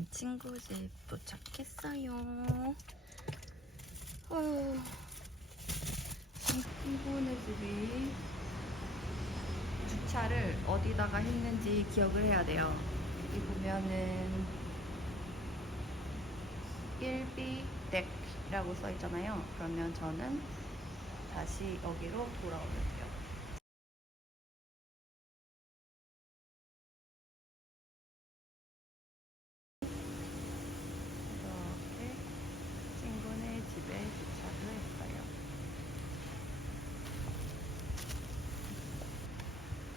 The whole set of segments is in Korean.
지금 친구 집 도착했어요. 어휴. 친구네 집이 주차를 어디다가 했는지 기억을 해야 돼요. 여기 보면은 1B 덱이라고 써 있잖아요. 그러면 저는 다시 여기로 돌아오면 돼요. 이렇게 친구네 집에 도착을 했어요.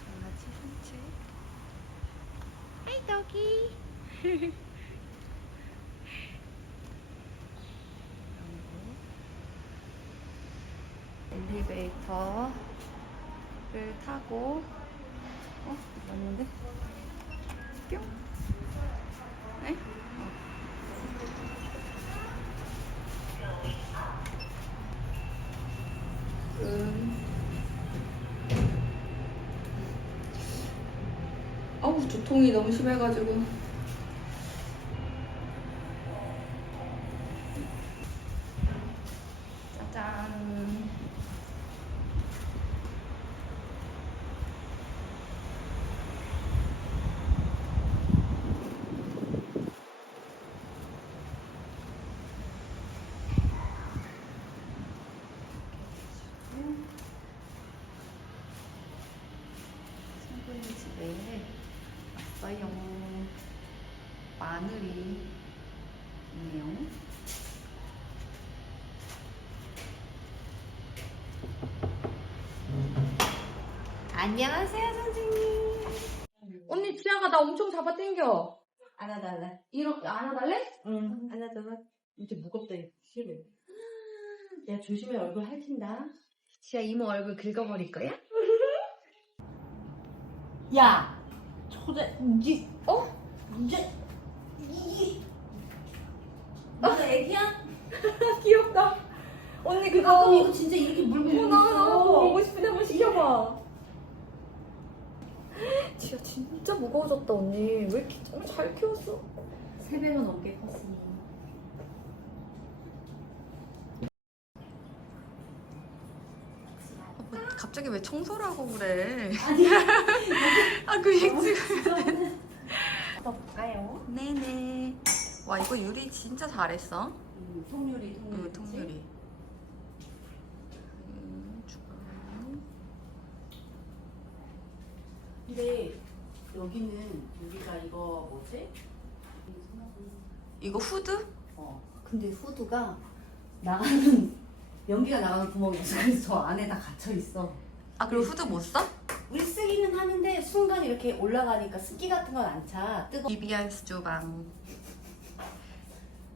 강아지 산책. 도기. 엘리베이터를 타고 어? 맞는데? 뿅? 어우 두통이 너무 심해가지고 짜잔 친구네 집에 왔어요. 마늘이 있네요. 안녕하세요, 선생님. 언니 지아가 나 엄청 잡아당겨. 안아달래. 이렇게 안아달래? 응. 안아달래. 이제 무겁다, 이거. 싫어. 야, 조심해, 얼굴 핥힌다. 지아 이모 얼굴 긁어버릴 거야? 야! 초대, 니, 어? 이제, 이. 너 애기야? 귀엽다. 언니 그거 가끔 이거 진짜 이렇게 물고 어, 나, 나 있어. 보고 싶은데 한번 시켜봐. 지아 진짜 무거워졌다 언니. 왜 이렇게 잘 키웠어? 세 배가 넘게 컸으니. 갑자기 왜 청소를 하고 그래? 아니, 아, 그 지금. 더 볼까요? 네네. 와, 이거 유리 진짜 잘했어. 음, 통유리, 통유리. 응, 통유리. 음, 주방. 근데 여기는 우리가 이거 뭐지? 이거 후드? 어. 근데 후드가 나가는 연기가 나가는 구멍이 있어. 그래서 저 안에 다 갇혀 있어. 아, 그리고 후드 못 써? 우리 쓰기는 하는데 순간 이렇게 올라가니까 습기 같은 건 안 차. 뜨거. EBS 주방.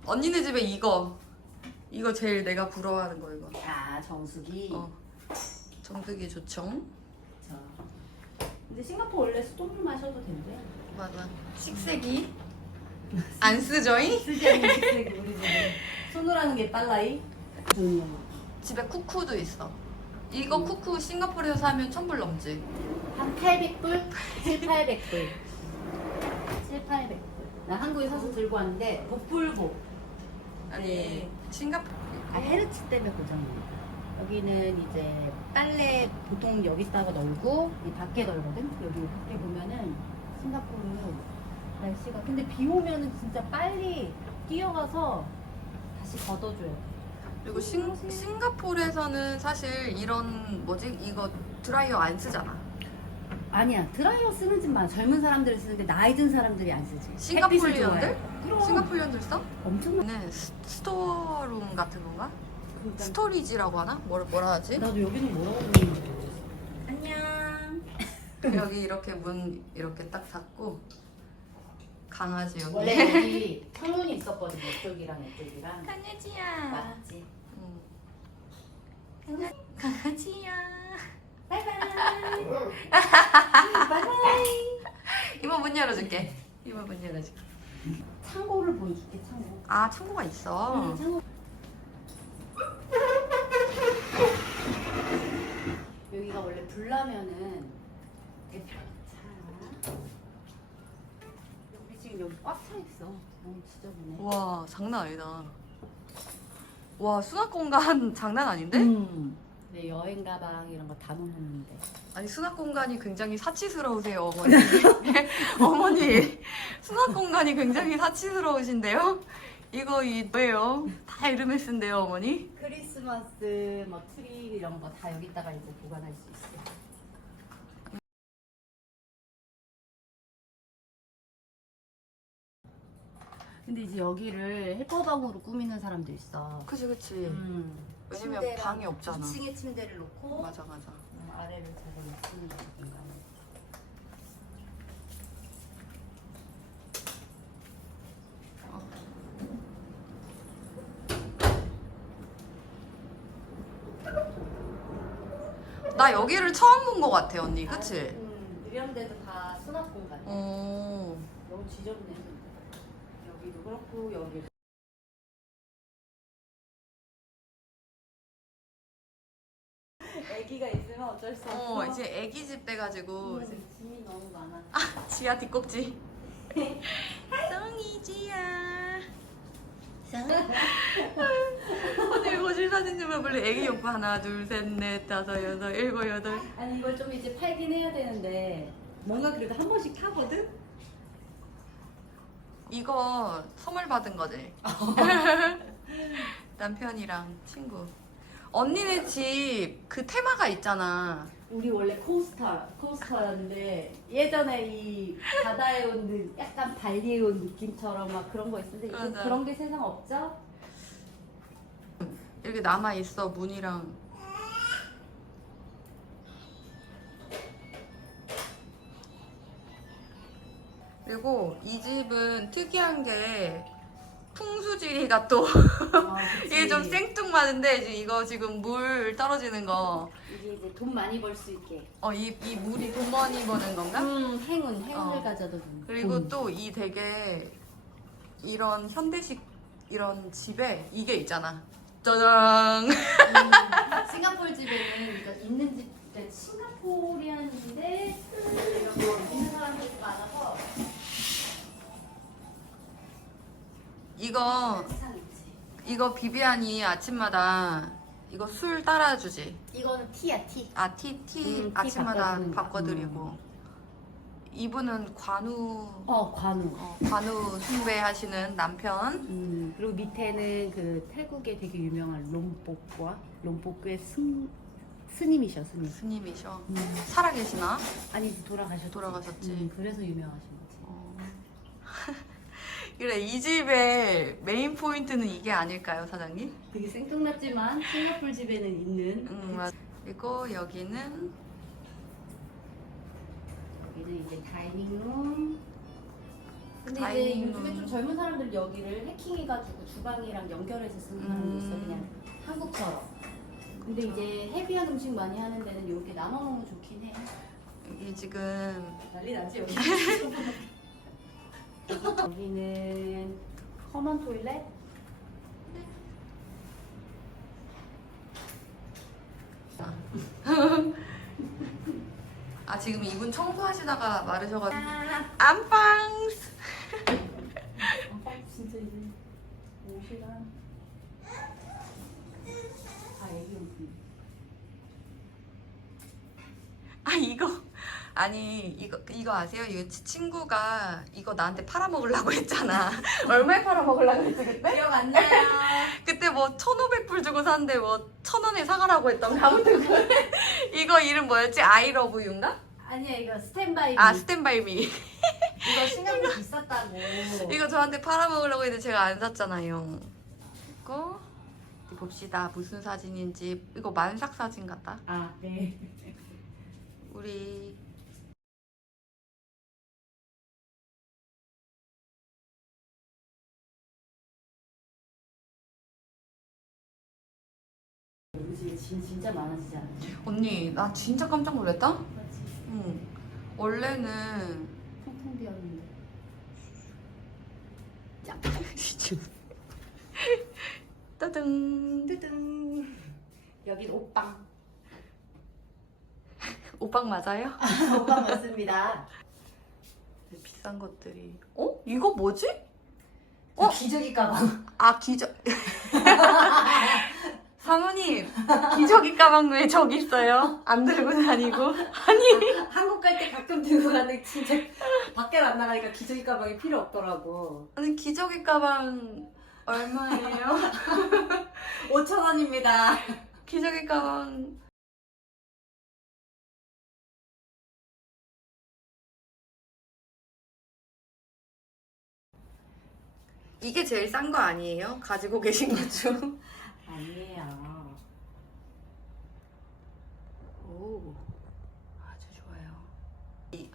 언니네 집에 이거. 이거 제일 내가 부러워하는 거 이거. 아 정수기. 어. 정수기 좋죠? 자. 근데 싱가포르 원래 수돗물 마셔도 된대. 맞아. 식세기 안 쓰죠잉? 쓰지 않는 식색이 우리 집에. 손으로 하는 게 빨라이. 집에 쿠쿠도 있어. 이거 쿠쿠 싱가포르에서 사면 천불 넘지. 한 800불? 7, 800불. 7, 800불. 나 한국에 사서 들고 왔는데 복불복. 아니 네. 싱가포르 아 헤르츠 때문에 고장이야. 여기는 이제 빨래 보통 여기다가 널고 이 밖에 널거든. 여기 밖에 보면은 싱가포르 날씨가 근데 비 오면은 진짜 빨리 뛰어가서 다시 걷어줘야 돼. 그리고 싱, 싱가포르에서는 사실 이런 뭐지 이거 드라이어 안 쓰잖아. 아니야 드라이어 쓰는 집 많아. 젊은 사람들이 쓰는데 나이 든 사람들이 안 쓰지. 싱가포르 햇빛을 좋아해. 년들? 그럼 싱가포르년들 써? 엄청 많아. 네 스, 스토어룸 같은 건가? 그러니까 스토리지라고 하나? 뭐라, 뭐라 하지? 나도 여기는 뭐라고 부르는지 모르겠어. 안녕. 여기 이렇게 문 이렇게 딱 닫고 강아지 여기. 원래 여기 창문이 있었거든. 이쪽이랑 이쪽이랑. 강아지야. 맞지. 응. 강아, 강아지야. 바이바이. 바이바이. 이모 문 열어줄게. 이모 문 열어줄게. 창고를 보여줄게, 창고. 아 창고가 있어. 응, 창고. 여기가 원래 불나면은 대표. 지금 여기 꽉 차 있어. 너무 지저분해. 와 장난 아니다. 와 수납 공간 장난 아닌데? 음. 네, 여행 가방 이런 거 다 넣는데. 아니 수납 공간이 굉장히 사치스러우세요 어머니. 어머니 수납 공간이 굉장히 사치스러우신데요? 이거 이 뭐예요? 다 에르메스인데요 어머니? 크리스마스 뭐 트리 이런 거 다 여기다가 이제 보관할 수 있어. 근데 이제 여기를 해커방으로 꾸미는 사람도 있어. 그치 그치. 음. 왜냐면 침대랑 방이 없잖아. 2층에 침대를 놓고 맞아 맞아. 음, 아래를 저거 놓는 거지 공간을. 나 여기를 처음 본 것 같아 언니 그치? 음, 이런 데도 다 수납 공간이야. 어. 너무 지저분해. 여기도 그렇고 여기. 애기가 있으면 어쩔 수 없어. 어 이제 애기 집 돼가지고 이제 음, 짐이 너무 많아. 지아 뒷꼭지. 썽이지야. 언니 거실 사진 좀 해볼래? 애기 욕구 하나 둘셋넷 다섯 여섯 일곱 여덟. 아니 이걸 좀 이제 팔긴 해야 되는데 뭔가 그래도 한 번씩 타거든. 이거 선물 받은 거지? 남편이랑 친구. 언니네 집 그 테마가 있잖아. 우리 원래 코스타 코스타였는데 예전에 이 바다에 온 느- 약간 발리에 온 느낌처럼 막 그런 거 있는데 이제 맞아. 그런 게 세상 없죠? 이렇게 남아 있어 문이랑. 그리고 이 집은 특이한 게 풍수지리가 또 아. 이게 좀 생뚱맞은데 지금 이거 지금 물 떨어지는 거. 이게 이제 돈 많이 벌 수 있게. 어 이 이 물이 돈 많이 버는 건가? 음 행운 행운을 어. 가져도 돈. 그리고 돈. 또이 되게 이런 현대식 이런 집에 이게 있잖아. 짜잔. 음, 싱가포르 집에는 그러니까 있는 집 그러니까 사 이거. 이거 비비안이 아침마다 이거 술 따라주지. 이거는 티야 티. 아, 티, 티 음, 티 아침마다 바꿔주는 거. 바꿔드리고. 이분은 관우, 어 관우. 어, 관우 숭배하시는 남편. 음 그리고 밑에는 그 태국의 되게 유명한 롬뽀과 롬뽀크의 스 스님이셔 스님. 스님이셔. 음. 살아계시나? 아니 돌아가셨지. 돌아가셨지. 음, 그래서 유명하신. 어. 그래, 이 집의 메인 포인트는 이게 아닐까요, 사장님? 되게 생뚱맞지만 싱가포르 집에는 있는. 음, 맞. 그리고 여기는 여기는 이제 다이닝룸. 근데 다이닝룸. 요즘에 좀 젊은 사람들 여기를 해킹해가지고 주방이랑 연결해서 쓰는 사람도 있어 음. 그냥 한국처럼. 근데 이제 헤비한 음식 많이 하는 데는 이렇게 나눠 먹으면 좋긴 해. 여기 지금 난리 나지 여기. 여기는 커먼 토일렛. 아 지금 이분 청소하시다가 마르셔가지고. 아, 안방스! 아빠 진짜 이제 옷이랑 다 애기 옷이. 아 이거 아니 이거 이거 아세요? 이거 치- 친구가 이거 나한테 팔아먹으려고 했잖아 얼마에 팔아먹으려고 했지 그때? 기억 안 나요. 그때 뭐 1,500불 주고 샀는데 뭐 1,000원에 사가라고 했던 아무튼 그 이거 이름 뭐였지? 아이러브 유인가? 아니야 이거 스탠바이. 아 스탠바이 미 이거 싱가포르 비쌌다고. 이거 저한테 팔아먹으려고 했는데 제가 안 샀잖아요 이거 봅시다 무슨 사진인지 이거 만삭 사진 같다 아 네. 우리 진 진짜 많아지지 않아요? 언니 나 진짜 깜짝 놀랐다 맞지. 응 원래는 텅텅 비었는데. 따등 뜨등. 여긴 옷방. 오빵 맞아요? 옷방 맞습니다. 비싼 것들이. 어? 이거 뭐지? 어? 어? 기저귀 가방. 아 기저. 사모님 기저귀 가방 왜 저기 있어요? 안 들고 다니고. 아니. 한국 갈 때 가끔 들고 가는데 진짜 밖에 안 나가니까 기저귀 가방이 필요 없더라고. 아니 기저귀 가방 얼마예요? 5천 원입니다. 기저귀 가방. 이게 제일 싼 거 아니에요? 가지고 계신 것 중. 아니에요. 오, 아주 좋아요. 이,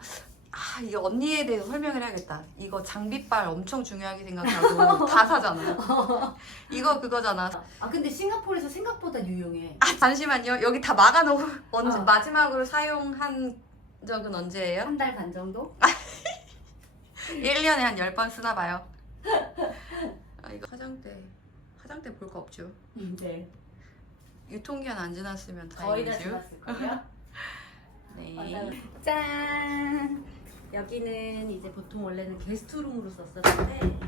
아, 이게 언니에 대해서 설명을 해야겠다. 이거 장비빨 엄청 중요하게 생각하고 다 사잖아. 이거 그거잖아. 아 근데 싱가포르에서 생각보다 유용해. 아, 잠시만요. 여기 다 막아놓고 언제 어. 마지막으로 사용한 적은 언제예요? 한 달 반 정도? 1년에 한 10번 쓰나 봐요. 아, 이거 화장대. 화장대 볼 거 없죠. 네. 유통기한 안 지났으면 거의 다 다행이죠. 지났을 거예요. 네. 짠. 여기는 이제 보통 원래는 게스트룸으로 썼었는데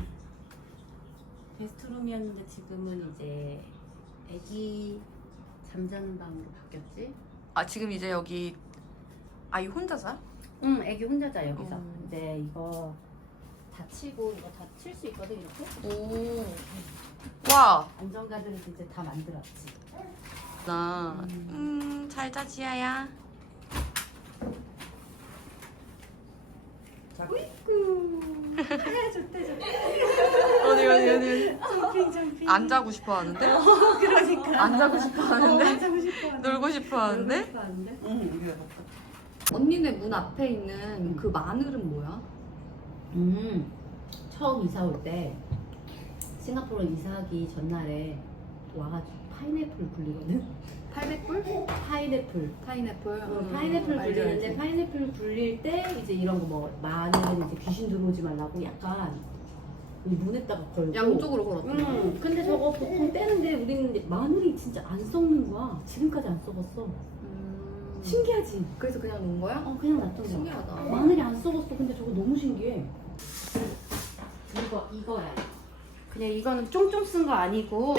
게스트룸이었는데 지금은 이제 애기 잠자는 방으로 바뀌었지. 아, 지금 이제 여기 아이 혼자 자? 응, 애기 혼자 자 여기서. 음. 이제 이거 닫히고 이거 다칠 수 있거든 이렇게. 오. 와. 안전가드를 이제 다 만들었지. 나. 음. 음, 잘 자, 지아야. 자, 우이쿠. 좋대 좋대. 어디, 어디, 어디. 점핑 점핑. 안 자고 싶어 하는데? 그러니까. 안 자고 싶어 하는데? 안 자고 싶어. 하는데. 놀고 싶어 하는데? 놀고 싶어 하는데? 응, 이거 언니네 문 앞에 있는 그 마늘은 뭐야? 음, 처음 이사 올 때 싱가포르 이사하기 전날에 와가지고 파인애플 굴리거든? 파인애플? 파인애플. 파인애플. 어, 파인애플 알지, 굴리는데 알지. 파인애플 굴릴 때 이제 이런 거뭐 마늘은 이제 귀신 들어오지 말라고 약간 이 문에다가 걸고 양쪽으로 걸었다. 음, 근데 저거 보통 떼는데 우리는 이제 마늘이 진짜 안 썩는 거야. 지금까지 안 썩었어. 음. 신기하지? 그래서 그냥 놓은 거야? 어, 그냥 놔둔 거야. 신기하다. 마늘이 안 썩었어. 근데 저거 너무 신기해. 이거 이거야. 그냥 이거는 쫑쫑 쓴 거 아니고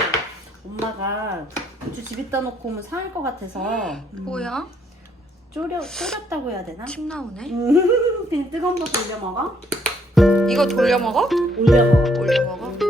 엄마가 고추 집에 다 놓고 오면 상할 것 같아서 뭐야? 졸여 졸였다고 해야 되나? 침 나오네. 그냥 뜨거운 거 돌려 먹어? 이거 돌려 먹어? 올려 먹어. 올려 먹어?